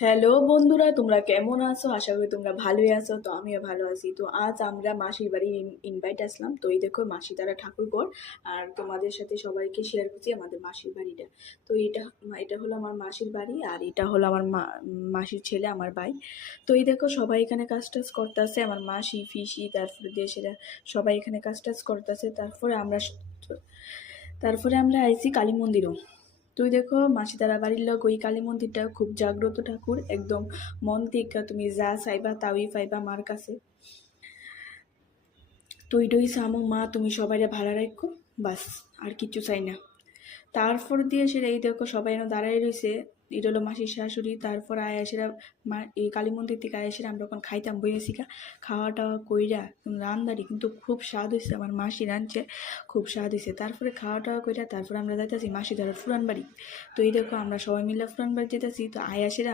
Hello বন্ধুরা, তোমরা কেমন আছো? আশা করি তোমরা ভালোই আছো। তো আমিও ভালো আছি। তো আজ আমরা মাসির বাড়ি ইনভাইট আসলাম। তো এই দেখো মাসি তারা ঠাকুরঘর, আর তোমাদের সাথে সবাইকে শেয়ার করছি আমাদের মাসির বাড়িটা। তো এটা এটা হলো আমার মাসির বাড়ি, আর এটা হলো আমার মাসির ছেলে, আমার ভাই। তো এই দেখো সবাই এখানে কাজ টাজ করতেছে, আমার মাসি ফিসি তারপরে দেশেরা সবাই এখানে কাজ টাজ করতেছে। তারপরে আমরা আইছি কালী মন্দিরও। তুই দেখো মাসি তারা বাড়ির লোক, ওই কালী মন্দিরটা খুব জাগ্রত ঠাকুর, একদম মন থেকে তুমি যা চাইবা তাওই পাইবা মার কাছে। তুই ডই সামু মা, তুমি সবাই ভাড়া রাখো, বাস, আর কিছু চাই না। তারপর দিয়ে সেটা এই দেখো সবাই এনে দাঁড়াই রয়েছে। এটা হলো মাসির শাশুড়ি। তারপর আয়াসেরা এই কালী মন্দির থেকে আয়াসেরা আমরা ওখানে খাইতাম বইয়েছি, খাওয়া টাওয়া কইরা রান্নারি কিন্তু খুব স্বাদ হয়েছে, আমার মাসি রাঁধছে, খুব স্বাদ হয়েছে। তারপরে খাওয়া টাওয়া কইরা তারপরে আমরা যাইতেছি মাসি ধরো ফুরান বাড়ি। তো এই দেখো আমরা সবাই মিলে ফুরান বাড়ি যেতেছি। তো আয়াসেরা